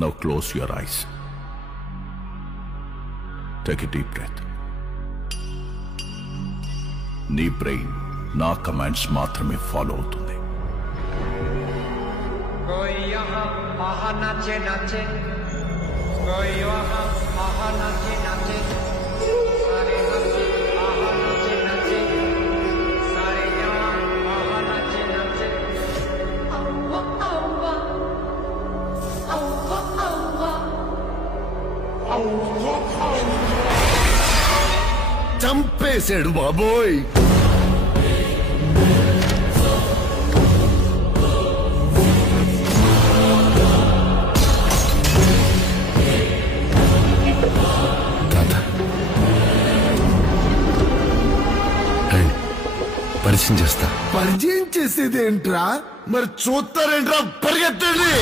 Now close your eyes. Take a deep breath. నీ brain నా commands మాత్రమే follow అవుతుంది. చంపేశాడు బాబోయ్. పరిచయం చేస్తా. పరిచయం చేసేది ఏంట్రా? మరి చూస్తారేంట్రా? పరిగెత్తండి.